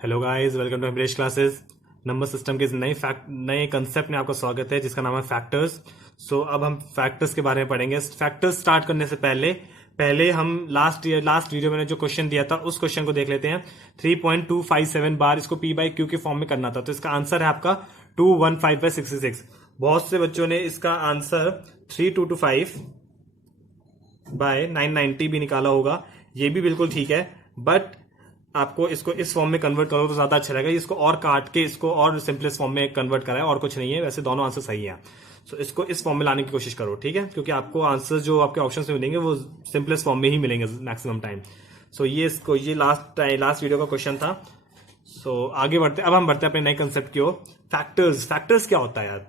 Hello guys, welcome to embrace classes. Number system के इस नए कंसेप्ट में आपका स्वागत है जिसका नाम है फैक्टर्स। अब हम फैक्टर्स के बारे में पढ़ेंगे। फैक्टर्स स्टार्ट करने से पहले पहले हम लास्ट वीडियो में जो क्वेश्चन दिया था उस क्वेश्चन को देख लेते हैं। 3.257 बार इसको पी बाई क्यू के फॉर्म में करना था, तो इसका आंसर है आपका 215/66। बहुत से बच्चों ने इसका आंसर 3225/990 भी निकाला होगा। ये भी बिल्कुल ठीक है, बट आपको इसको इस फॉर्म में कन्वर्ट करो तो ज्यादा अच्छा रहेगा। इसको और काट के इसको और सिंपलेस्ट फॉर्म में कन्वर्ट करा है, और कुछ नहीं है। वैसे दोनों आंसर सही है, सो इसको इस फॉर्म में लाने की कोशिश करो, ठीक है? क्योंकि आपको आंसर जो आपके ऑप्शन में मिलेंगे वो सिंपलेस्ट फॉर्म में ही मिलेंगे मैक्सिमम टाइम। ये लास्ट वीडियो का क्वेश्चन था। आगे बढ़ते, अब हम बढ़ते हैं अपने नए कंसेप्ट की ओर। फैक्टर्स क्या होता है यार?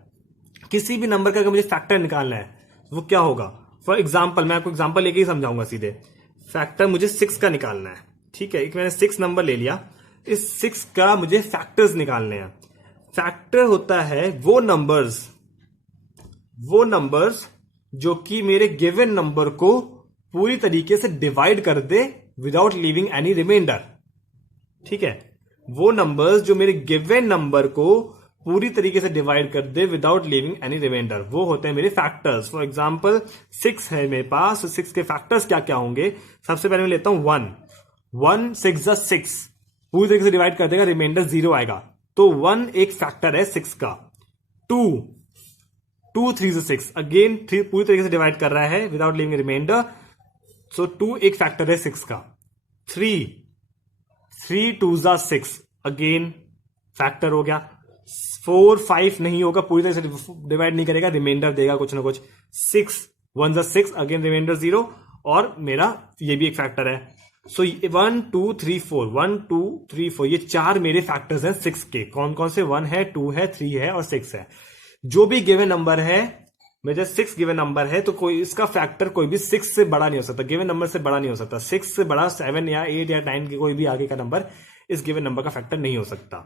किसी भी नंबर का अगर मुझे फैक्टर निकालना है वो क्या होगा? फॉर एग्जाम्पल, मैं आपको एग्जाम्पल लेके ही समझाऊंगा सीधे। फैक्टर मुझे 6 का निकालना है, ठीक है? एक मैंने 6 नंबर ले लिया, इस 6 का मुझे फैक्टर्स निकालने हैं। फैक्टर होता है वो नंबर्स जो कि मेरे गिवन नंबर को पूरी तरीके से डिवाइड कर दे विदाउट लीविंग एनी रिमाइंडर, ठीक है? वो नंबर्स जो मेरे गिवन नंबर को पूरी तरीके से डिवाइड कर दे विदाउट लीविंग एनी रिमाइंडर, वो होते हैं मेरे फैक्टर्स। फॉर एग्जाम्पल 6 है मेरे पास, तो 6 के फैक्टर्स क्या क्या होंगे? सबसे पहले मैं लेता हूं 1 6 6 पूरी तरीके से डिवाइड कर देगा, रिमाइंडर 0 आएगा, तो 1 एक फैक्टर है 6 का। 2 3 6 अगेन पूरी तरीके से डिवाइड कर रहा है विदाउट लिविंग रिमाइंडर, सो 2 एक फैक्टर है 6 का। 3 2 6 अगेन फैक्टर हो गया। 4 5 नहीं होगा, पूरी तरह से डिवाइड नहीं करेगा, रिमाइंडर देगा कुछ ना कुछ। 6 1 6 अगेन रिमाइंडर 0, और मेरा ये भी एक फैक्टर है। 1 2 3 4 1 2 3 4 ये 4 मेरे फैक्टर्स हैं 6 के। कौन कौन से? 1 है, 2 है, 3 है और 6 है। जो भी गिवन नंबर है, मेरे 6 गिवन नंबर है, तो कोई इसका फैक्टर कोई भी 6 से बड़ा नहीं हो सकता, गिवन नंबर से बड़ा नहीं हो सकता। 6 से बड़ा 7 या 8 या 9 के कोई भी आगे का नंबर इस गिवन नंबर का फैक्टर नहीं हो सकता।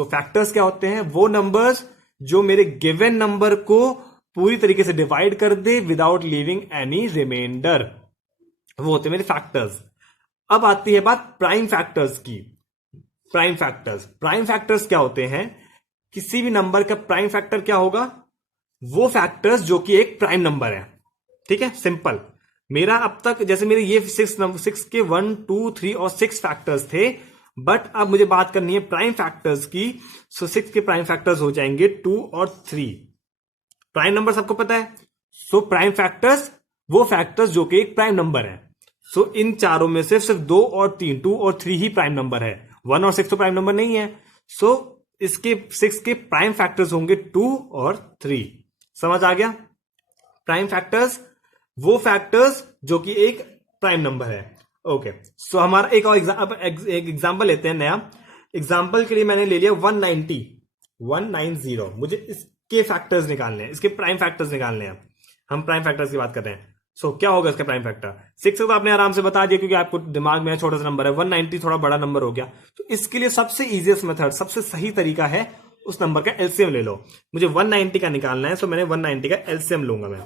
फैक्टर्स क्या होते हैं? वो नंबर्स जो मेरे गिवन नंबर को पूरी तरीके से डिवाइड कर दे विदाउट लीविंग एनी रिमाइंडर, वो होते हैं मेरे फैक्टर्स। अब आती है बात प्राइम फैक्टर्स की। प्राइम फैक्टर्स क्या होते हैं? किसी भी नंबर का प्राइम फैक्टर क्या होगा? वो फैक्टर्स जो कि एक प्राइम नंबर है, ठीक है? सिंपल। मेरा अब तक जैसे मेरे ये 6 के 1 2 3 और 6 फैक्टर्स थे, बट अब मुझे बात करनी है प्राइम फैक्टर्स की। 6 के प्राइम फैक्टर्स हो जाएंगे 2 और 3। प्राइम नंबर सबको पता है। प्राइम फैक्टर्स वो फैक्टर्स जो कि एक प्राइम नंबर है। इन चारों में से सिर्फ 2 और 3, 2 और 3 ही प्राइम नंबर है। 1 और 6 तो प्राइम नंबर नहीं है। इसके 6 के प्राइम फैक्टर्स होंगे 2 और 3। समझ आ गया? प्राइम फैक्टर्स वो फैक्टर्स जो कि एक प्राइम नंबर है। ओके, हमारा एक और एक एग्जांपल लेते हैं नया। एग्जांपल के लिए मैंने ले लिया 190। मुझे इसके फैक्टर्स निकालने हैं, इसके प्राइम फैक्टर्स निकालने हैं। हम प्राइम फैक्टर्स की बात कर रहे हैं। क्या होगा इसका प्राइम फैक्टर? 6 तो आपने आराम से बता दिया क्योंकि आपको दिमाग में छोटा सा नंबर है। 190 थोड़ा बड़ा नंबर हो गया, तो इसके लिए सबसे इजीएस्ट मेथड, सबसे सही तरीका है उस नंबर का एलसीएम ले लो। मुझे 190 का निकालना है, मैंने 190 का एलसीएम लूंगा मैं।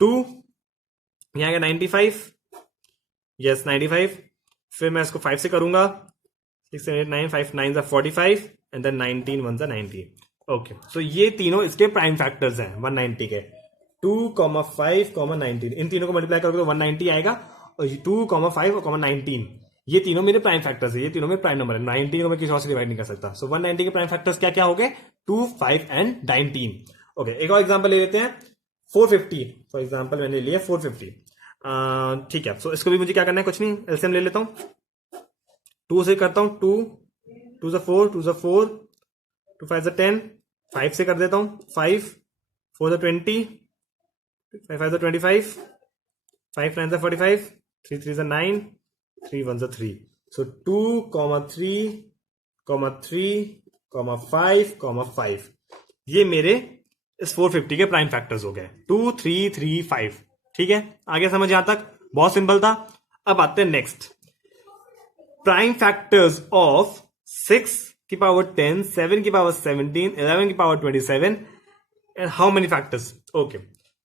2 यहां का 95, यस 95, फिर मैं इसको 5 से करूंगा। 6 7 8 9 5 9 45 एंड देन 19 1 90। ओके, ये तीनों इसके प्राइम फैक्टर्स हैं 190 के। 2, 5, 19, इन तीनों को मल्टीप्लाई करोगे तो 190 आएगा, और 2, 5 और 19 ये तीनों मेरे प्राइम फैक्टर्स है, ये तीनों मेरे प्राइम नंबर है। 19 को मैं किसी और से डिवाइड नहीं कर सकता। 190 के प्राइम फैक्टर्स क्या क्या हो गए? 2, 5 एंड 19। ओके, एक और एग्जांपल ले लेते हैं। 450 फॉर एग्जांपल मैंने लिया 450, ठीक है। इसको भी मुझे क्या करना है? कुछ नहीं, एलसीएम ले लेता हूं। 2 से करता हूं, 2 2 4 2 4 2 5 10, 5 से कर देता हूं, 5 4 20, 5 5 25, 5 9 45, 3 3 9, 3 1 3। 2, 3, 3, 5, ये मेरे इस 450 के प्राइम फैक्टर्स हो गए। 2 3 3 5, ठीक है? आगे समझ यहां तक? बहुत सिंपल था। अब आते हैं नेक्स्ट। प्राइम फैक्टर्स ऑफ 6 की पावर 10, 7 की पावर 17, 11 की power 27 and how many factors? Okay,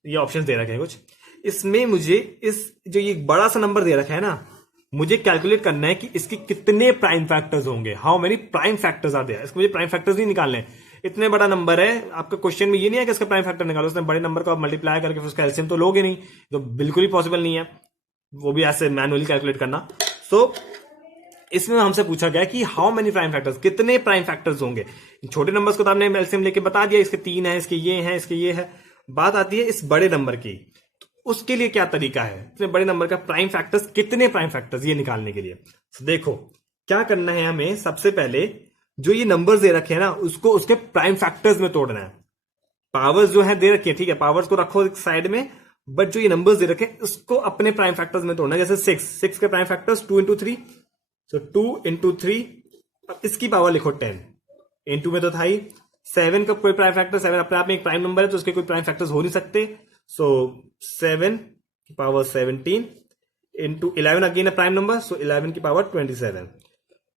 ये ऑप्शंस दे रखे हैं कुछ। इसमें मुझे इस जो ये बड़ा सा नंबर दे रखा है ना, मुझे कैलकुलेट करना है कि इसके कितने प्राइम फैक्टर्स होंगे, how many prime factors are there. इसको मुझे प्राइम फैक्टर्स नहीं निकालने हैं। इतने बड़ा नंबर है, आपका क्वेश्चन में ये नहीं है कि इसका प्राइम फैक्टर निकालो, उसने बड़े नंबर को आप मल्टीप्लाई करके फिर उसका एलसीएम तो लोगे नहीं, तो बिल्कुल ही पॉसिबल नहीं है वो भी ऐसे मैनुअली कैलकुलेट करना। सो इसमें हमसे पूछा गया कि हाउ मेनी प्राइम फैक्टर्स, कितने प्राइम फैक्टर्स होंगे। छोटे नंबर्स को तो आपने एलसीएम लेके बता दिया, इसके 3 है, इसके ये है, इसके ये है। बात आती है इस बड़े नंबर की, तो उसके लिए क्या तरीका है, इतने बड़े नंबर का प्राइम फैक्टर्स, कितने प्राइम फैक्टर्स ये निकालने के लिए। तो देखो क्या करना है हमें, सबसे पहले जो ये नंबर्स दे रखे हैं ना, उसको उसके प्राइम फैक्टर्स में तोड़ना है। पावर्स जो है दे रखी है, ठीक है, पावर्स को रखो एक साइड में, बट जो ये नंबर्स दे रखे हैं उसको अपने प्राइम फैक्टर्स में तोड़ना है। जैसे 6 के प्राइम फैक्टर्स 2 इंटू 3, सो 2 इंटू 3, अब इसकी पावर लिखो 10, इंटू में तो था ही। 7 का कोई प्राइम फैक्टर, 7 अपने आप में एक प्राइम नंबर है तो उसके कोई प्राइम फैक्टर्स हो नहीं सकते, सो 7 की पावर 17 इंटू 11 अगेन है प्राइम नंबर, सो 11 की पावर 27।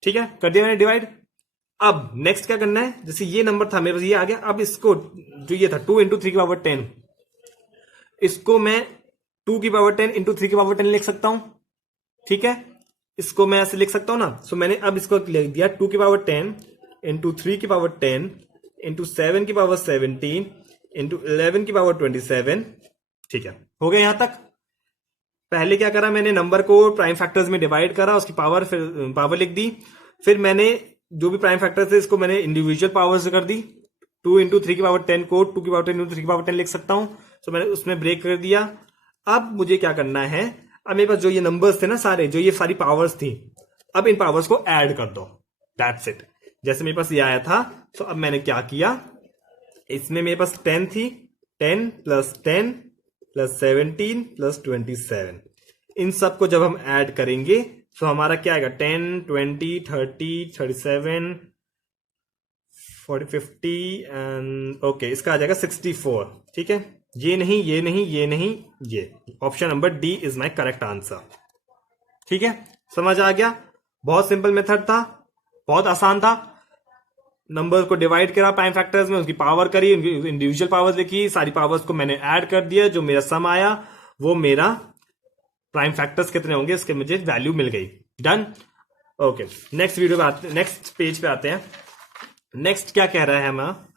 ठीक है, कर दिया मैंने डिवाइड। अब नेक्स्ट क्या करना है, जैसे ये नंबर था मेरे पास, ये आ गया। अब इसको जो ये था 2 इंटू 3 की पावर 10, इसको मैं 2 की पावर 10 इंटू 3 की पावर 10 लिख सकता हूं। ठीक है, इसको मैं ऐसे लिख सकता हूं ना। सो मैंने अब इसको लिख दिया 2 की पावर 10 इंटू 3 की पावर 10 इंटू 7 की पावर 17 इंटू 11 की पावर 27। ठीक है, हो गया यहां तक। पहले क्या करा मैंने, नंबर को प्राइम फैक्टर्स में डिवाइड करा, उसकी पावर फिर पावर लिख दी। फिर मैंने जो भी प्राइम फैक्टर थे इसको मैंने इंडिविजुअल पावर से कर दी। 2 इंटू 3 की पावर 10 को 2 की पावर 10 इंटू 3 की पावर 10 लिख सकता हूं, तो मैंने उसमें ब्रेक कर दिया। अब मुझे क्या करना है, अब मेरे पास जो ये नंबर्स थे ना सारे, जो ये सारी पावर्स थी, अब इन पावर्स को ऐड कर दो, दैट्स इट। जैसे मेरे पास ये आया था, तो अब मैंने क्या किया, इसमें मेरे पास 10 थी, 10 प्लस 10 प्लस 17 प्लस 27, इन सबको जब हम ऐड करेंगे तो हमारा क्या आएगा, 10 20 30 37 40 50 एंड ओके, इसका आ जाएगा 64। ठीक है, ये नहीं, ये नहीं, ये नहीं, ये option number D is my correct answer. ठीक है, समझ आ गया, बहुत सिंपल मेथड था, बहुत आसान था। नंबर को डिवाइड करा प्राइम फैक्टर्स में, उसकी पावर करी, इंडिविजुअल पावर्स लिखी, सारी पावर्स को मैंने ऐड कर दिया, जो मेरा सम आया वो मेरा प्राइम फैक्टर्स कितने होंगे इसके मुझे वैल्यू मिल गई। डन। ओके, नेक्स्ट वीडियो पे आते, नेक्स्ट पेज पे आते हैं। नेक्स्ट क्या कह रहा है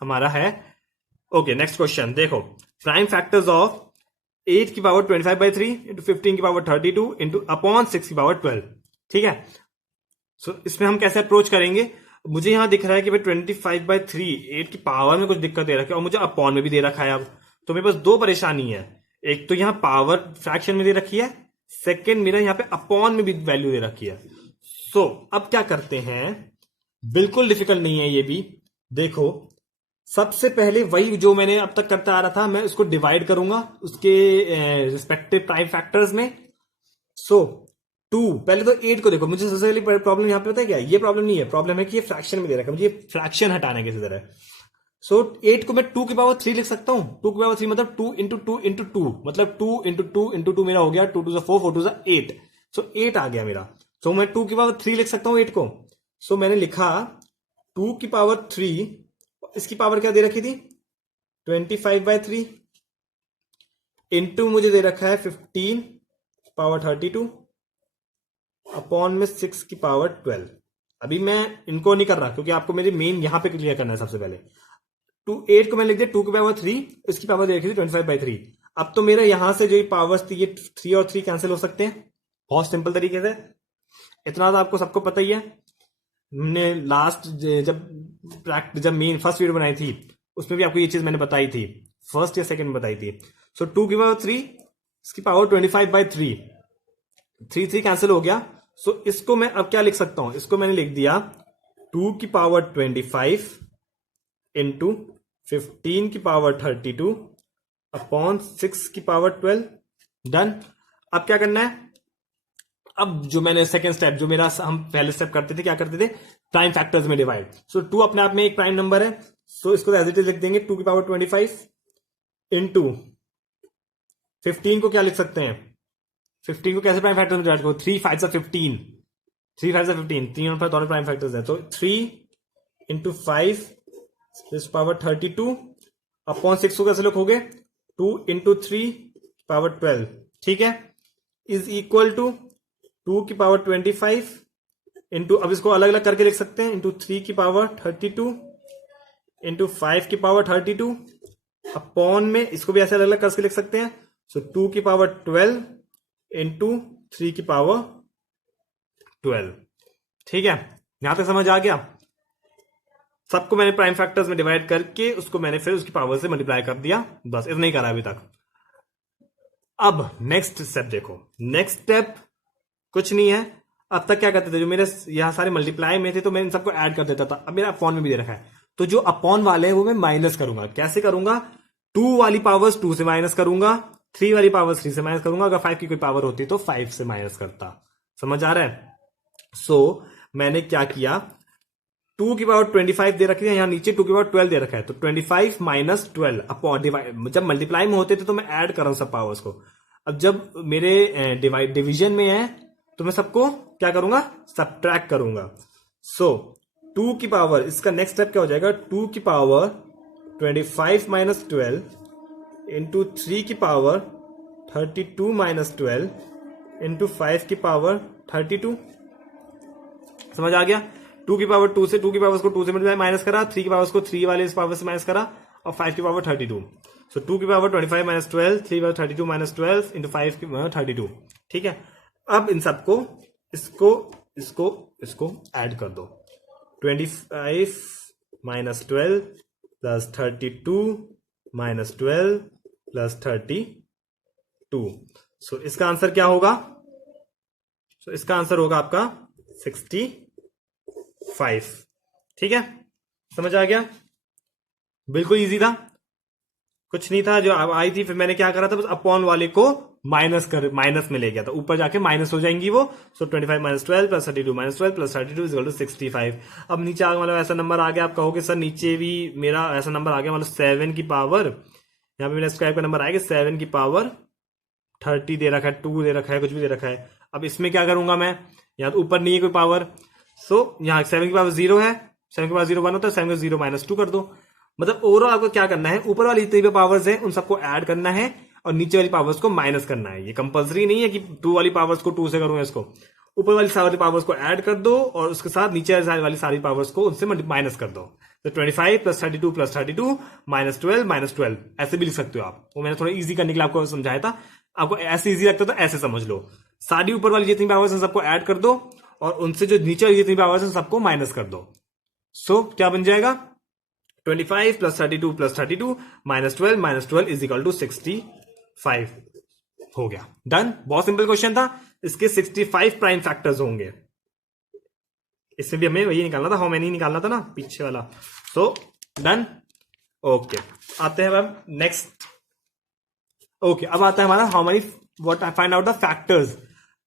हमारा है, ओके नेक्स्ट क्वेश्चन देखो, प्राइम फैक्टर्स ऑफ 8 की पावर 25/3 इंटू 15 की पावर 32 इंटू अपॉन 6 की पावर 12। ठीक है, सो इसमें हम कैसे अप्रोच करेंगे। मुझे यहां दिख रहा है कि भाई 25/3 8 की पावर में कुछ दिक्कत दे रखी है और मुझे अपॉन में भी दे रखा है। अब तो मेरे पास दो परेशानी है, एक तो यहां पावर फ्रैक्शन में दे रखी है, सेकेंड मेरा यहां पे अपॉन में भी वैल्यू दे रखी है। सो अब क्या करते हैं, बिल्कुल डिफिकल्ट नहीं है ये भी। देखो सबसे पहले वही जो मैंने अब तक करता आ रहा था, मैं उसको डिवाइड करूंगा उसके रिस्पेक्टिव प्राइम फैक्टर्स में। सो 2 पहले तो 8 को देखो, मुझे सबसे पहले प्रॉब्लम यहां पे पता है क्या, ये प्रॉब्लम नहीं है, प्रॉब्लम है कि ये फ्रैक्शन में दे रखा है, मुझे फ्रैक्शन हटाना है किसी तरह। सो 8 को मैं 2 की पावर 3 लिख सकता हूं। 2 की पावर 3 मतलब 2 इंटू 2 इंटू 2, मतलब 2 इंटू 2 इंटू 2 मेरा हो गया 2 2 4 4 2 8। सो 8 आ गया मेरा। सो मैं 2 की पावर 3 लिख सकता हूं 8 को। सो मैंने लिखा 2 की पावर 3, इसकी पावर क्या दे रखी थी 25/3 इंटू मुझे दे रखा है 15 पावर 32 अपॉन में 6 की पावर 12। अभी मैं इनको नहीं कर रहा क्योंकि आपको मेरी मेन यहां पे क्लियर करना है। सबसे पहले 8 को मैंने लिख दिया 2 की पावर 3, इसकी पावर दे रखी थी 25/3। अब तो मेरा यहां से जो ये पावर्स थी, ये 3 और 3 कैंसिल हो सकते हैं बहुत सिंपल तरीके से। इतना तो आपको सबको पता ही है। हमने लास्ट जब मेन फर्स्ट वीडियो बनाई थी उसमें भी आपको ये चीज मैंने बताई थी, फर्स्ट या सेकंड में बताई थी। सो 2 की पावर 3, इसकी पावर 25/3, 3 3 कैंसिल हो गया। सो इसको मैं अब क्या लिख सकता हूं, इसको मैंने लिख दिया 2 की पावर 25 इंटू 15 की पावर 32 अपॉन 6 की पावर 12। डन। अब क्या करना है, अब जो मैंने सेकेंड स्टेप, जो मेरा हम पहले स्टेप करते थे, क्या करते थे प्राइम फैक्टर्स में डिवाइड। सो 2 अपने आप में एक प्राइम नंबर है, सो इसको एज इट इज लिख देंगे 2 की पावर 25 इंटू 15 को क्या लिख सकते हैं, 15 को कैसे प्राइम फैक्टर्स में डिवाइड करो, 3 5 से 15, 3 5 से 15, तीन पर दोनों प्राइम फैक्टर्स है, तो 3 इंटू 5 पावर 32 अपॉन 6 को कैसे लिखोगे 2 इंटू 3 पावर 12। ठीक है, इज इक्वल टू 2 की पावर 25 इंटू, अब इसको अलग अलग करके लिख सकते हैं, इंटू 3 की पावर 32 इंटू 5 की पावर 32 अपॉन में इसको भी ऐसे अलग अलग करके लिख सकते हैं। सो 2 की पावर 12 इंटू 3 की पावर 12। ठीक है, यहां तक समझ आ गया। सबको मैंने प्राइम फैक्टर्स में डिवाइड करके उसको मैंने फिर उसकी पावर से मल्टीप्लाई कर दिया, बस इतना ही करा अभी तक। अब नेक्स्ट स्टेप देखो, नेक्स्ट स्टेप कुछ नहीं है। अब तक क्या करते थे, जो मेरे यहां सारे मल्टीप्लाई में थे तो मैं इन सबको ऐड कर देता था। अब मेरा अपॉन में भी दे रखा है, तो जो अपॉन वाले हैं वो मैं माइनस करूंगा। कैसे करूंगा, 2 वाली पावर्स 2 से माइनस करूंगा, 3 वाली पावर्स 3 से माइनस करूंगा, अगर 5 की कोई पावर होती तो 5 से माइनस करता। समझ आ रहा है? सो मैंने क्या किया, 2 की पावर 25 दे रखी है, यहां नीचे 2 की पावर 12 दे रखा है, तो 25 माइनस 12 अपॉन डिवाइड, जब मल्टीप्लाई में होते थे तो मैं ऐड कर रहा हूं सब पावर्स को। अब जब मेरे डिवीजन में है तो मैं सबको क्या करूंगा, सब्ट्रैक्ट करूंगा। सो 2 की पावर, इसका नेक्स्ट स्टेप क्या हो जाएगा, 2 की पावर 25 माइनस 12 इंटू 3 की पावर 32 माइनस 12 इंटू 5 की पावर 32। समझ आ गया? 2 की पावर 2 से 2 की पावर को 2 से मल्टीप्लाई माइनस करा, 3 की पावर को 3 वाले इस पावर से माइनस करा, और 5 की पावर 32। सो 2 की पावर 25 माइनस 12, 3 की पावर 32 माइनस 12 इंटू 5 की पावर 32। ठीक है, अब इन सबको इसको इसको इसको ऐड कर दो। 25 माइनस 12 प्लस 32 माइनस 12 प्लस 32। सो इसका आंसर क्या होगा? सो इसका आंसर होगा आपका 65। ठीक है, समझ आ गया? बिल्कुल इजी था, कुछ नहीं था। जो आई थी फिर मैंने क्या करा था, बस अपॉन वाले को माइनस में ले गया था, ऊपर जाके माइनस हो जाएंगी वो। So 25 minus 12 plus 32 minus 12 plus 32 is equal to 65। अब नीचे आगे मतलब ऐसा नंबर आ गया, आप कहोगे सर नीचे भी मेरा ऐसा नंबर आ गया, मतलब 7 की पावर, यहाँ पे मेरा स्क्वायर का नंबर आएगा 7 की पावर 30 दे रखा है, 2 दे रखा है, कुछ भी दे रखा है। अब इसमें क्या करूंगा मैं, यहाँ तो ऊपर नहीं है कोई पावर, सो यहाँ 7 की पावर 0 है, 7 की पावर 0 1 होता है, 7 की 0 माइनस 2 कर दो। मतलब ओवरऑल आपको क्या करना है, ऊपर वाली जितनी भी पावर्स है उन सबको ऐड करना है और नीचे वाली पावर्स को माइनस करना है। ये कंपलसरी नहीं है कि 2 वाली पावर्स को 2 से करूंगा, इसको ऊपर वाली सारी पावर्स को ऐड कर दो और उसके साथ नीचे वाली सारी पावर्स को उनसे माइनस कर दो। तो 25 प्लस 32 माइनस 12 माइनस 12 ऐसे भी लिख सकते हो आप। वो मैंने थोड़ा इजी करने के लिए आपको समझाया था, आपको ऐसे इजी लगता तो ऐसे समझ लो। सारी ऊपर वाली जितनी पावर्स है सबको ऐड कर दो और उनसे जो नीचे वाली जितनी पावर्स है सबको माइनस कर दो। सो क्या बन जाएगा, 25 plus 32 minus 12 is equal to 65 हो गया। डन, बहुत सिंपल क्वेश्चन था। इसके 65 प्राइम फैक्टर्स होंगे। इसमें भी हमें वही निकालना था, हाउ मेनी निकालना था ना पीछे वाला। So done, okay. आते हैं अब नेक्स्ट। ओके, अब आता है हमारा how many, what I find out the factors.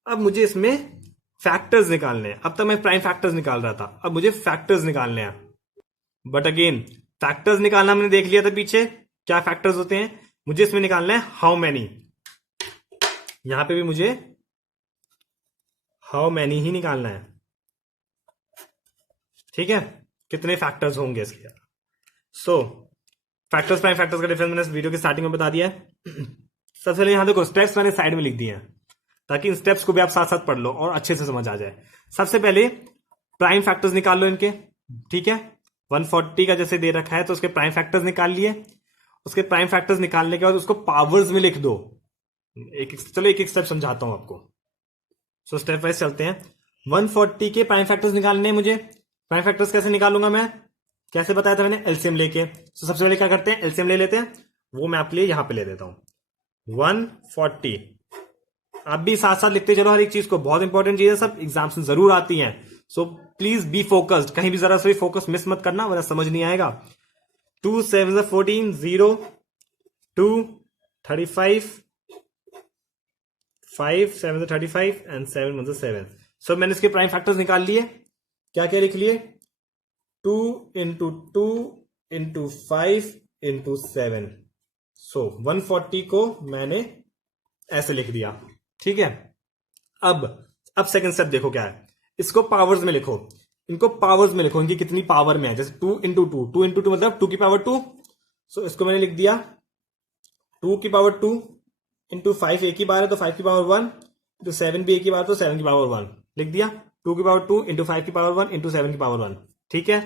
अब मुझे इसमें फैक्टर्स निकालने हैं। अब तक मैं प्राइम फैक्टर्स निकाल रहा था, अब मुझे फैक्टर्स निकालने हैं। बट अगेन फैक्टर्स निकालना मैंने देख लिया था पीछे क्या फैक्टर्स होते हैं, मुझे इसमें निकालना है हाउ मैनी। यहां पे भी मुझे हाउ मैनी ही निकालना है। ठीक है, कितने फैक्टर्स होंगे इसके। सो फैक्टर्स प्राइम फैक्टर्स का डिफरेंस मैंने इस वीडियो की स्टार्टिंग में बता दिया है। सबसे पहले यहां देखो, स्टेप्स मैंने साइड में लिख दिए हैं ताकि इन स्टेप्स को भी आप साथ साथ पढ़ लो और अच्छे से समझ आ जाए। सबसे पहले प्राइम फैक्टर्स निकाल लो इनके। ठीक है, 140 का जैसे दे रखा है तो उसके प्राइम फैक्टर्स निकाल लिए। उसके प्राइम फैक्टर्स निकालने के बाद उसको पावर्स में लिख दो। चलो एक एक स्टेप समझाता हूं आपको। सो स्टेप वाइज चलते हैं। 140 के प्राइम फैक्टर्स निकालने हैं मुझे। प्राइम फैक्टर्स कैसे निकालूंगा मैं, कैसे बताया था मैंने, एलसीएम लेके। तो सबसे पहले क्या करते हैं, एलसीएम ले लेते हैं। वो मैं आपके लिए यहां पे ले देता हूं 140। आप भी साथ साथ लिखते चलो हर एक चीज को, बहुत इंपॉर्टेंट चीज है, सब एग्जाम्स में जरूर आती हैं। सो प्लीज बी फोकस्ड, कहीं भी जरा सा भी फोकस मिस मत करना वरना समझ नहीं आएगा। 2 7 14 0 2 35 5 7 35 एंड 7 1 7। सो मैंने इसके प्राइम फैक्टर्स निकाल लिए। क्या क्या लिख लिए, 2 इंटू 2 इंटू 5 इंटू 7। सो 140 को मैंने ऐसे लिख दिया। ठीक है, अब सेकंड स्टेप देखो क्या है, इसको पावर्स में लिखो। इनको पावर्स में लिखो, इनकी कितनी पावर में है। जैसे 2 इंटू 2 इंटू 2 मतलब 2 की पावर 2। सो इसको मैंने लिख दिया 2 की पावर 2 इंटू 5 एक ही बार है तो 5 की पावर 1 तो 7 भी ए की पावर, तो 7 की पावर 1 लिख दिया, 2 की पावर 2 इंटू 5 की पावर 1 इंटू 7 की पावर 1। ठीक है,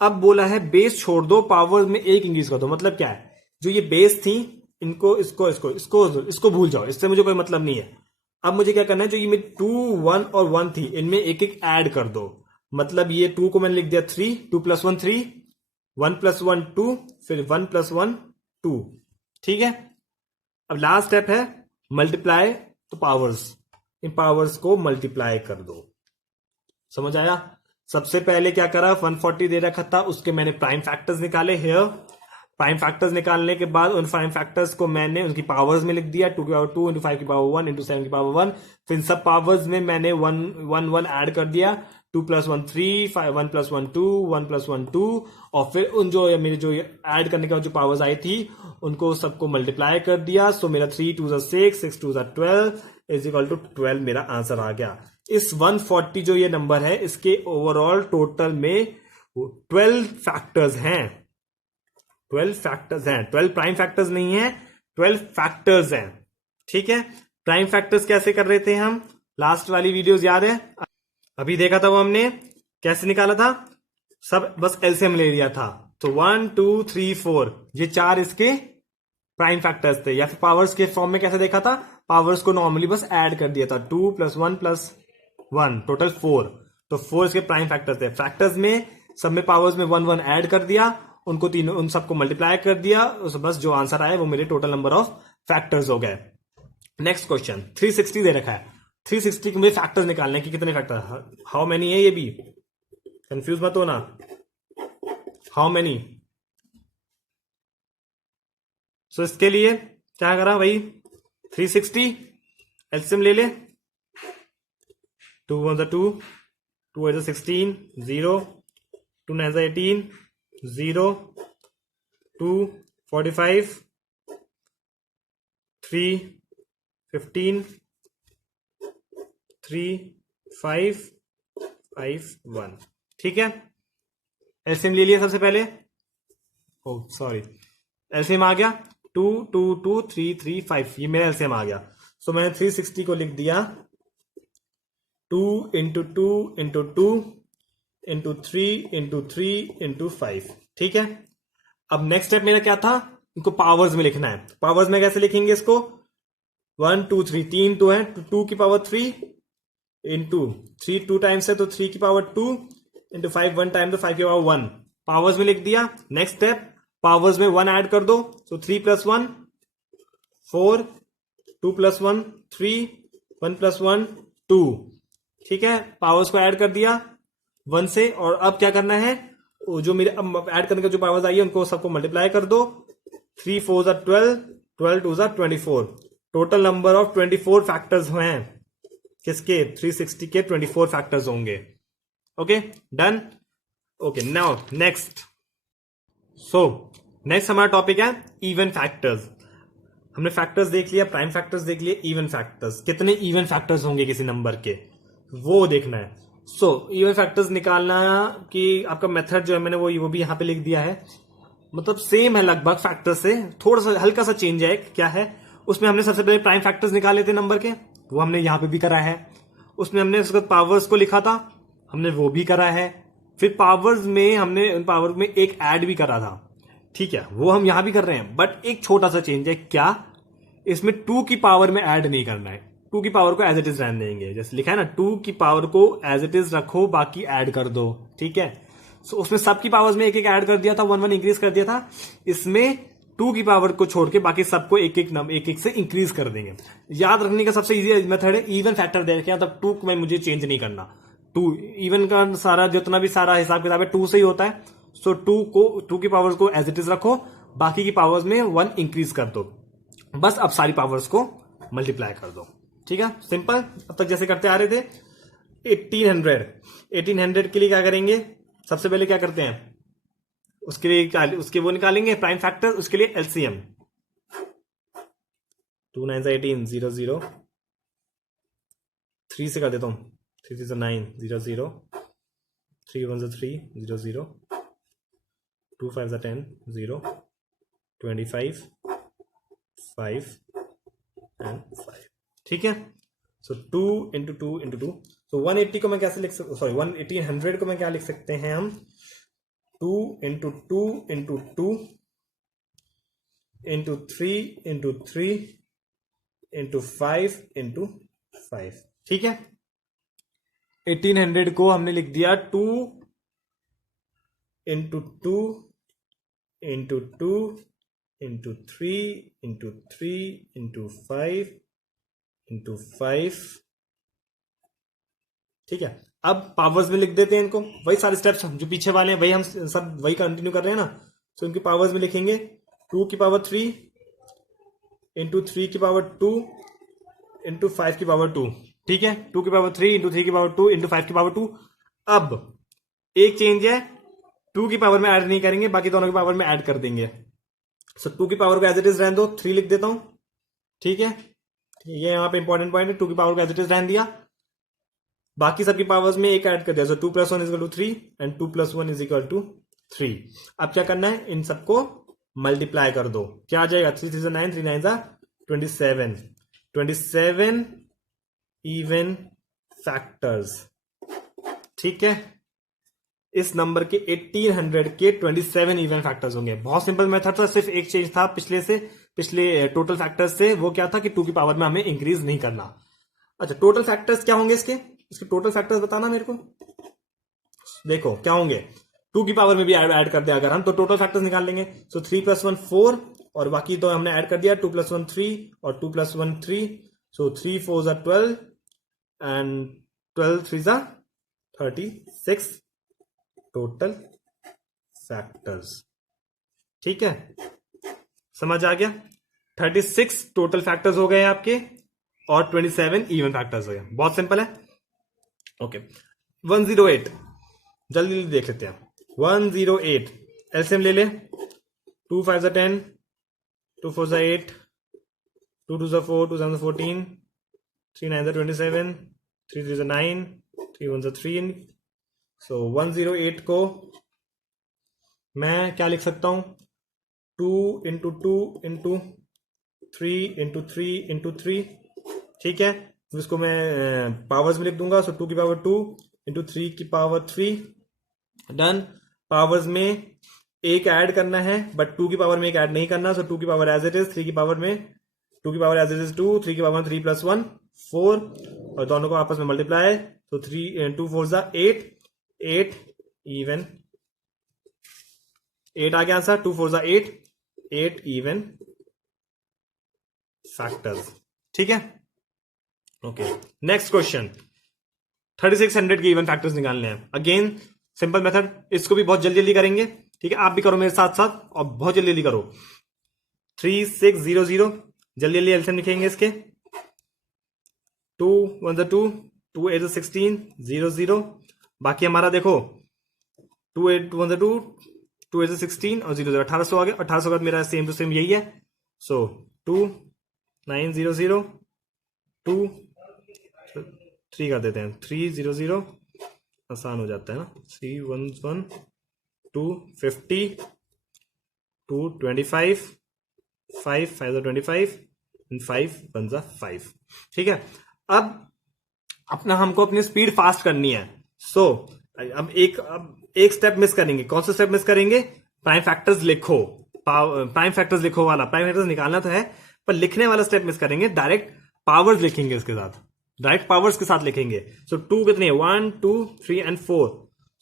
अब बोला है बेस छोड़ दो, पावर में एक इंक्रीज कर दो। मतलब क्या है, जो ये बेस थी इनको इसको इसको इसको इसको भूल जाओ, इससे मुझे कोई मतलब नहीं है। अब मुझे क्या करना है, जो ये मेरी 2 1 और 1 थी इनमें एक एक ऐड कर दो। मतलब ये 2 को मैंने लिख दिया 3, 2 प्लस 1 3, 1 प्लस 1 2, फिर 1 प्लस 1 2। ठीक है, अब लास्ट स्टेप है मल्टीप्लाई, तो पावर्स, इन पावर्स को मल्टीप्लाई कर दो। समझ आया? सबसे पहले क्या करा, 140 दे रखा था, उसके मैंने प्राइम फैक्टर्स निकाले हेयर। प्राइम फैक्टर्स निकालने के बाद उन प्राइम फैक्टर्स को मैंने उनकी पावर्स में लिख दिया, 2 की पावर 2 इंटू 5 की पावर 1 इंटू 7 की पावर 1। फिर इन सब पावर्स में मैंने 1 1 1 ऐड कर दिया, 2 प्लस 1 3, 1 प्लस 1 2, 1 प्लस 1 2। और फिर उन जो मेरे जो ऐड करने के बाद जो पावर्स आई थी उनको सबको मल्टीप्लाई कर दिया। सो मेरा 3 2 6, 6 2 12 इज इक्वल टू 12 मेरा आंसर आ गया। इस 140 जो ये नंबर है इसके ओवरऑल टोटल में 12 फैक्टर्स हैं। 12 फैक्टर्स हैं, 12 प्राइम फैक्टर्स नहीं है, 12 फैक्टर्स हैं। ठीक है, प्राइम फैक्टर्स कैसे कर रहे थे हम, लास्ट वाली वीडियोस याद है, अभी देखा था वो हमने कैसे निकाला था, सब बस एलसीएम ले लिया था। तो 1 2 3 4 ये चार इसके प्राइम फैक्टर्स थे। या फिर पावर्स के फॉर्म में कैसे देखा था, पावर्स को नॉर्मली बस ऐड कर दिया था, 2 प्लस 1 प्लस 1 टोटल 4। तो 4 इसके प्राइम फैक्टर्स थे। फैक्टर्स में सब में पावर्स में 1 1 ऐड कर दिया, उनको तीनों उन सबको मल्टीप्लाई कर दिया, बस जो आंसर आया वो मेरे टोटल नंबर ऑफ फैक्टर्स हो गए। नेक्स्ट क्वेश्चन 360 दे रखा है, 360 के मुझे फैक्टर्स निकालने की, कितने फैक्टर, हाउ मेनी है, ये भी कंफ्यूज मत होना, हाउ मेनी। सो इसके लिए क्या करा भाई, 360 एलसीएम ले ले, 2 1 2, 2 8 16 0, 2 9 18 0, 2 45, 3 15, 3 5 5 1। ठीक है, एलसीएम ले लिया सबसे पहले, ओ सॉरी, एलसीएम आ गया 2 2 2 3 3 5, ये मेरा एलसीएम आ गया। सो मैंने 360 को लिख दिया 2 into 2 into 2 into 3 into 3 into 5। ठीक है, अब नेक्स्ट स्टेप मेरा क्या था, इनको पावर्स में लिखना है। पावर्स में कैसे लिखेंगे इसको, 1 2 3, 3 2 है, 2 की पावर 3 इंटू 3 2 टाइम्स है तो 3 की पावर 2 इंटू 5 1 टाइम तो 5 की पावर 1। पावर्स में लिख दिया। नेक्स्ट स्टेप पावर्स में 1 ऐड कर दो, तो 3 प्लस 1 4, 2 प्लस 1 3, 1 प्लस 1 2। ठीक है, पावर्स को ऐड कर दिया 1 से, और अब क्या करना है, जो मेरे ऐड करने का जो पावर्स आई है उनको सबको मल्टीप्लाई कर दो, 3 4 12, 12 2 24। टोटल नंबर ऑफ 24 फैक्टर्स हैं किसके, 360 के 24 फैक्टर्स होंगे। Okay done. Okay now next, so next हमारा टॉपिक है इवन फैक्टर्स। हमने फैक्टर्स देख लिया, प्राइम फैक्टर्स देख लिए, इवन फैक्टर्स, कितने इवन फैक्टर्स होंगे किसी नंबर के वो देखना है। सो इवन फैक्टर्स निकालना कि आपका मेथड जो है मैंने वो भी यहां पे लिख दिया है, मतलब सेम है लगभग फैक्टर से, थोड़ा सा हल्का सा चेंज है। क्या है उसमें, हमने सबसे पहले प्राइम फैक्टर्स निकाले थे नंबर के, वो हमने यहां पे भी करा है। उसमें हमने उसके बाद पावर्स को लिखा था, हमने वो भी करा है। फिर पावर्स में हमने उन पावर में एक ऐड भी करा था, ठीक है, वो हम यहां भी कर रहे हैं। बट एक छोटा सा चेंज है, क्या, इसमें 2 की पावर में ऐड नहीं करना है, 2 की पावर को एज इट इज रहने देंगे। जैसे लिखा है ना, 2 की पावर को एज इट इज रखो, बाकी ऐड कर दो। ठीक है, सो उसमें सबकी पावर्स में एक एक ऐड कर दिया था, 1 1 इंक्रीज कर दिया था। इसमें 2 की पावर को छोड़ के बाकी सबको एक एक से इंक्रीज कर देंगे। याद रखने का सबसे इजी मेथड है, इवन फैक्टर दे रखे हैं तब 2 में मुझे चेंज नहीं करना। 2 इवन का सारा जितना भी सारा हिसाब किताब है 2 से ही होता है। सो 2 की पावर्स को एज इट इज रखो, बाकी की पावर्स में 1 इंक्रीज कर दो, बस अब सारी पावर्स को मल्टीप्लाई कर दो। ठीक है, सिंपल। अब तक जैसे करते आ रहे थे। 1800 के लिए क्या करेंगे, सबसे पहले क्या करते हैं, उसके लिए उसके वो निकालेंगे प्राइम फैक्टर, उसके लिए एलसीएम। 2 9 18 0 0, 3 से कर देता हूं, 3 3 9 0 0, 3 1 3 0 0, 2 5 10 0, 25 5 एंड 5। ठीक है, सो 2 तो 180 को मैं कैसे लिख सकता, सॉरी 1800 को मैं क्या लिख सकते हैं हम, 2 into 2 into 2 into 3 into 3 into 5 into 5। ठीक है, 1800 को हमने लिख दिया 2 into 2 into 2 into 3 into 3 into 5 into 5। ठीक है, अब पावर्स में लिख देते हैं इनको, वही सारे स्टेप्स जो पीछे वाले हैं वही हम सब वही कंटिन्यू कर रहे हैं ना। तो इनकी पावर्स में लिखेंगे 2 की पावर 3 इंटू 3 की पावर 2 इंटू 5 की पावर 2। ठीक है, 2 की पावर 3 इंटू 3 की पावर 2 इंटू 5 की पावर 2। अब एक चेंज है, 2 की पावर में ऐड नहीं करेंगे, बाकी दोनों की पावर में ऐड कर देंगे। सो 2 की पावर को एज इट इज रहने दो, 3 लिख देता हूं। ठीक है, ये यहां पे इंपॉर्टेंट पॉइंट है, 2 की पावर को एज इट इज रहने दिया, बाकी सबकी पावर्स में एक ऐड कर दिया। So 2 + 1 is equal to 3 and 2 + 1 is equal to 3। अब क्या करना है, इन सबको मल्टीप्लाई कर दो, क्या आ जाएगा, 3 3 जा 9, 3 9 जा 27, 27 इवन फैक्टर्स। ठीक है, इस नंबर के 1800 के 27 इवन फैक्टर्स होंगे। बहुत सिंपल मेथड था, सिर्फ एक चेंज था पिछले टोटल फैक्टर्स से, वो क्या था कि 2 की पावर में हमें इंक्रीज नहीं करना। अच्छा, टोटल फैक्टर्स क्या होंगे इसके टोटल फैक्टर्स बताना मेरे को। देखो क्या होंगे, 2 की पावर में भी ऐड कर दे अगर हम, तो टोटल फैक्टर्स निकाल लेंगे। सो 3 + 1 4, और बाकी तो हमने ऐड कर दिया, 2 + 1 3 और 2 + 1 3। सो 3 4 जा 12 एंड 12 3 जा 36 टोटल फैक्टर्स। ठीक है, समझ आ गया, 36 टोटल फैक्टर्स हो गए आपके और 27 इवन फैक्टर्स हो गए। बहुत सिंपल है। ओके, 108 जल्दी जल्दी देख लेते हैं। 108 एलसीएम ले ले, 2 5 जा 10, 2 4 जा 8, 2 2 जा 4, 2 7 जा 14, 3 9 जा 27, 3 3 जा 9, 3 1 जा 3। सो 108 को मैं क्या लिख सकता हूं, 2 इंटू 2 इंटू 3 इंटू 3 इंटू 3। ठीक है, तो इसको मैं पावर्स में लिख दूंगा। सो 2 की पावर 2 इंटू 3 की पावर 3। डन, पावर्स में एक ऐड करना है, बट 2 की पावर में एक ऐड नहीं करना। सो 2 की पावर एज इट इज, 3 की पावर में 2 की पावर एज इट इज 2, 3 की पावर 3 + 1 4, और दोनों को आपस में मल्टीप्लाई। तो 3 2 4 जा 8, 8 इवन, 8 आ गया आंसर, 2 4 जा 8, 8 इवन फैक्टर्स। ठीक है, ओके, नेक्स्ट क्वेश्चन, 3600 के इवन फैक्टर्स निकालने हैं। अगेन सिंपल मेथड, इसको भी बहुत जल्दी जल्दी करेंगे। ठीक है, आप भी करो मेरे साथ साथ और बहुत जल्दी जल्दी करो। 3600 जल्दी जल्दी एलसीएम लिखेंगे इसके। 2 1 2, 2 8 16 0 0। बाकी हमारा देखो 2 8 1 2, 2 8 16 और 0 0, 1800 आ गया। 1800 का मेरा सेम टू सेम यही है। सो 2 9 0 0 2 3 कर देते हैं, 3 0 0, आसान हो जाता है ना। 3 1 1 2 50 2 25 5 5 जा 25 एंड 5 1 जा 5। ठीक है, अब हमको अपनी स्पीड फास्ट करनी है। सो अब एक स्टेप मिस करेंगे। कौन सा स्टेप मिस करेंगे, प्राइम फैक्टर्स लिखो, प्राइम फैक्टर्स लिखो वाला, प्राइम फैक्टर्स निकालना तो है पर लिखने वाला स्टेप मिस करेंगे। डायरेक्ट पावर्स लिखेंगे इसके साथ, डायरेक्ट पावर्स के साथ लिखेंगे। सो 2 कितने, 1 2 3 एंड 4।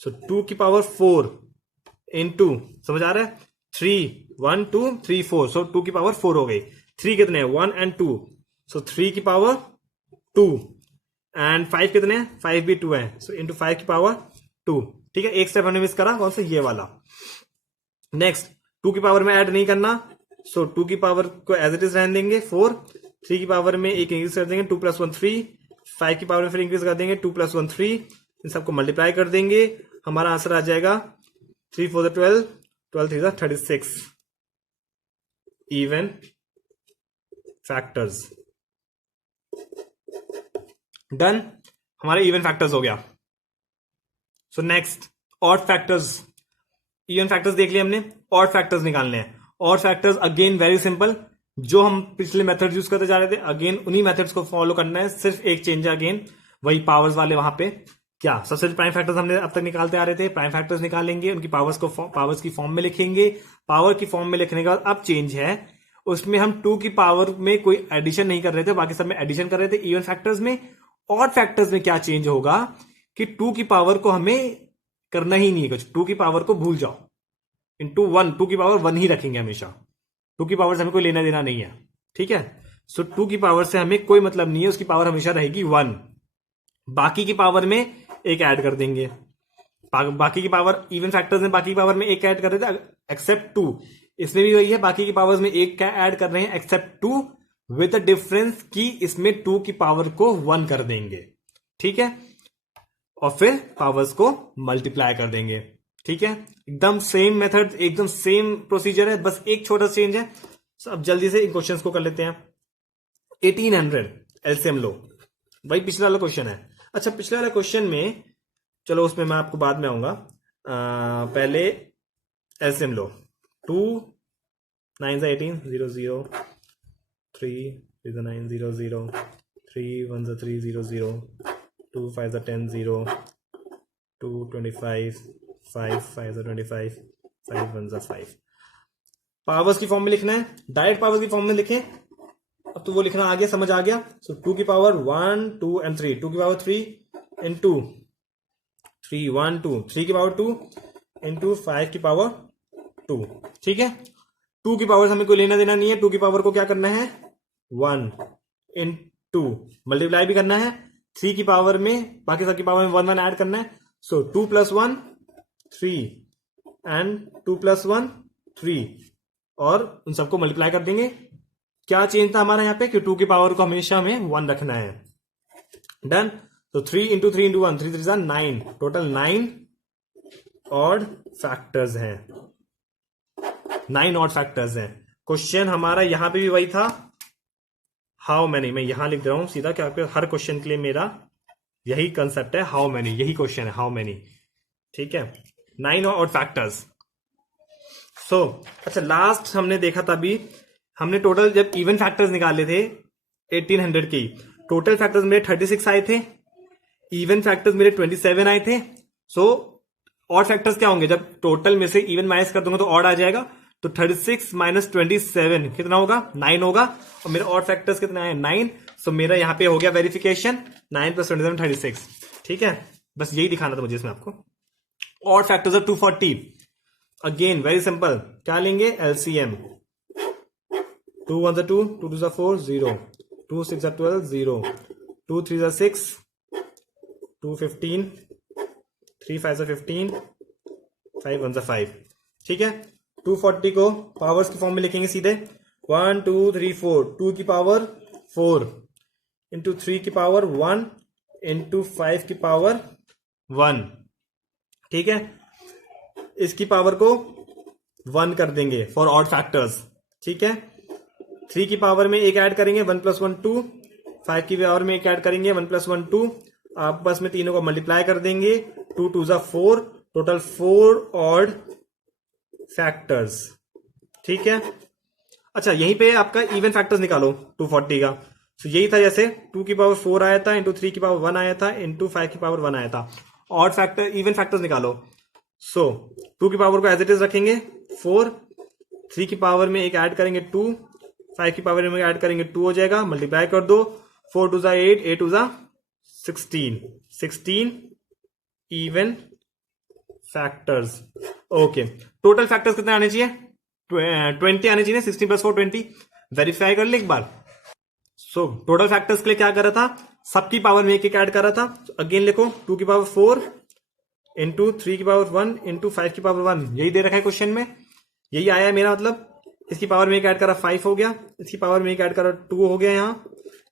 सो 2 की पावर 4 इंटू, समझ आ रहा है, 3 1 2 3 4। सो 2 की पावर 4 हो गई। 3 कितने, 1 एंड 2। सो 3 की पावर 2 एंड 5 कितने, 5 भी 2 है। सो इंटू 5 की पावर 2। ठीक है, एक स्टेप हमने मिस करा, कौन सा, ये वाला। नेक्स्ट, 2 की पावर में ऐड नहीं करना। सो 2 की पावर को एज इट इज रहने देंगे 4। 3 की पावर में एक इंक्रीज कर देंगे, 2 + 1 3। 5 की पावर में फिर इंक्रीज कर देंगे, 2 + 1 3। इन सबको मल्टीप्लाई कर देंगे, हमारा आंसर आ जाएगा 3 4 12, 12 3 36 इवन फैक्टर्स। डन, हमारे इवन फैक्टर्स हो गया। So next, odd factors. Even factors देख लिए हमने, ऑड फैक्टर्स निकालने हैं। Odd factors again very simple, जो हम पिछले मेथड यूज करते जा रहे थे, अगेन उन्हीं मेथड्स को फॉलो करना है, सिर्फ एक चेंज है, अगेन वही पावर्स वाले वहां पे क्या सबसे प्राइम फैक्टर्स हमने अब तक निकालते आ रहे थे, प्राइम फैक्टर्स निकालेंगे, उनकी पावर्स को पावर्स की फॉर्म में लिखेंगे, पावर की फॉर्म में लिखने के बाद अब चेंज है उसमें हम 2 की पावर में कोई एडिशन नहीं कर रहे थे, बाकी सब में एडिशन कर रहे थे इवन फैक्टर्स में। ऑड फैक्टर्स में क्या चेंज होगा कि 2 की पावर को हमें करना ही नहीं है कुछ, 2 की पावर को भूल जाओ, इंटू 1, 2 की पावर 1 ही रखेंगे हमेशा, 2 की पावर से हमें कोई लेना देना नहीं है, ठीक है। सो 2 की पावर से हमें कोई मतलब नहीं है, उसकी पावर हमेशा रहेगी 1। बाकी की पावर में एक ऐड कर देंगे, बाकी की पावर इवन फैक्टर्स में बाकी की पावर में एक ऐड कर रहे थे एक्सेप्ट 2, इसमें भी वही है, बाकी की पावर्स में एक क्या ऐड कर रहे हैं एक्सेप्ट 2, विद डिफरेंस की इसमें 2 की पावर को 1 कर देंगे, ठीक है, और फिर पावर्स को मल्टीप्लाई कर देंगे, ठीक है। एकदम सेम मेथड, एकदम सेम प्रोसीजर है, बस एक छोटा चेंज है। अब जल्दी से इन क्वेश्चंस को कर लेते हैं। 1800 एलसीएम लो, वही पिछला वाला क्वेश्चन है। अच्छा, पिछले वाले क्वेश्चन में चलो उसमें मैं आपको बाद में आऊंगा, पहले एलसीएम लो। 2 9 18 0 0 3 9 0 0 3 1 3 0 0 2 5 10 0 2 25 5 5 25 5 1 5। पावर्स की फॉर्म में लिखना है, डायरेक्ट पावर्स की फॉर्म में लिखें। अब तो वो लिखना आ गया, समझ आ गया। सो 2 की पावर 1 2 एंड 3, 2 की पावर 3 इंटू 3 1 2, 3 की पावर 2 इंटू 5 की पावर 2, ठीक है। 2 की पावर हमें कोई लेना देना नहीं है, 2 की पावर को क्या करना है 1 इंटू मल्टीप्लाई भी करना है 3 की पावर में, बाकी सब की पावर में 1 1 ऐड करना है। सो 2 + 1 3 एंड 2 + 1 3, और उन सबको मल्टीप्लाई कर देंगे। क्या चेंज था हमारा यहाँ पे कि 2 की पावर को हमेशा हमें 1 रखना है। डन। तो 3 into 3 into 1, 3 3 9, total 9 odd factors हैं, 9 ऑड फैक्टर्स हैं। क्वेश्चन हमारा यहां पे भी वही था, हाउ मैनी, मैं यहां लिख रहा हूं सीधा, क्या हर क्वेश्चन के लिए मेरा यही कंसेप्ट है, हाउ मैनी, यही क्वेश्चन है हाउ मैनी, ठीक है। 9 ऑड फैक्टर्स। सो अच्छा, लास्ट हमने देखा था अभी, हमने टोटल जब इवन फैक्टर्स निकाले थे 1800 की, टोटल फैक्टर्स मेरे 36 आए थे, इवन फैक्टर्स मेरे 27 आए थे। सो ऑड फैक्टर्स क्या होंगे, जब टोटल में से इवन माइनस कर दूंगा तो ऑड आ जाएगा, तो 36 - 27 कितना होगा 9 होगा, और मेरे ऑड फैक्टर्स कितने आए 9। सो मेरा यहां पे हो गया वेरिफिकेशन, 9 + 27 36, ठीक है। बस यही दिखाना था मुझे इसमें आपको। Odd factors of 240, again very simple, क्या लेंगे एलसीएम। 2 1 2, 2 2 4 0, 2 6 12 0, 2 3 6, 2 15, 3 5 15, 5 1 5, ठीक है। 240 को पावर्स की फॉर्म में लिखेंगे सीधे, 1 2 3 4, 2 की पावर 4 इंटू 3 की पावर 1 इंटू 5 की पावर 1, ठीक है। इसकी पावर को 1 कर देंगे फॉर ऑड फैक्टर्स, ठीक है। 3 की पावर में एक ऐड करेंगे 1 + 1 2, 5 की पावर में एक ऐड करेंगे 1 + 1 2, आपस में तीनों को मल्टीप्लाई कर देंगे, 2 2 4, टोटल 4 ऑड फैक्टर्स, ठीक है। अच्छा, यहीं पे आपका इवन फैक्टर्स निकालो 240 का। तो यही था, जैसे 2 की पावर 4 आया था इंटू 3 की पावर 1 आया था इंटू 5 की पावर 1 आया था। ऑड फैक्टर इवन फैक्टर्स निकालो। सो 2 की पावर को एज इट इज रखेंगे 4, 3 की पावर में एक ऐड करेंगे 2, 5 की पावर में ऐड करेंगे 2 हो जाएगा, मल्टीप्लाई कर दो, 4 2 8, 8 2 16, 16 even factors. Okay, total factors कितने आने चाहिए 20 आने चाहिए, 16 + 4 20। वेरीफाई कर ले एक बार। सो टोटल फैक्टर्स के लिए क्या कर रहा था, सबकी पावर में एक एक ऐड कर रहा था। अगेन लिखो 2 की पावर 4 इंटू 3 की पावर 1 इंटू 5 की पावर 1, यही दे रखा है क्वेश्चन में, यही आया है मेरा मतलब। इसकी पावर में एक ऐड करा 5 हो गया, इसकी पावर में एक ऐड करा 2 हो गया, यहां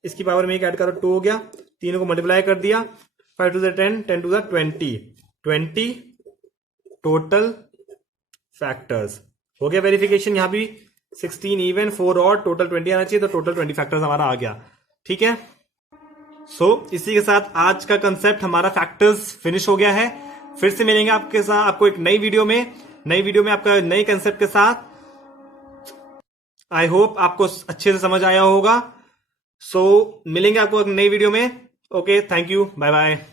इसकी पावर में एक ऐड करा 2 हो गया, तीनों को मल्टीप्लाई कर दिया, 5 2 10, 10 2 20, 20 टोटल फैक्टर्स हो गया। वेरिफिकेशन यहां भी 16 इवन 4 ऑड, टोटल 20 आना चाहिए, तो टोटल 20 फैक्टर्स हमारा आ गया, ठीक है। सो इसी के साथ आज का कंसेप्ट हमारा फैक्टर्स फिनिश हो गया है। फिर से मिलेंगे आपके साथ, आपको एक नई वीडियो में आपका नए कंसेप्ट के साथ। आई होप आपको अच्छे से समझ आया होगा। सो मिलेंगे आपको एक नई वीडियो में। Okay, thank you, bye bye.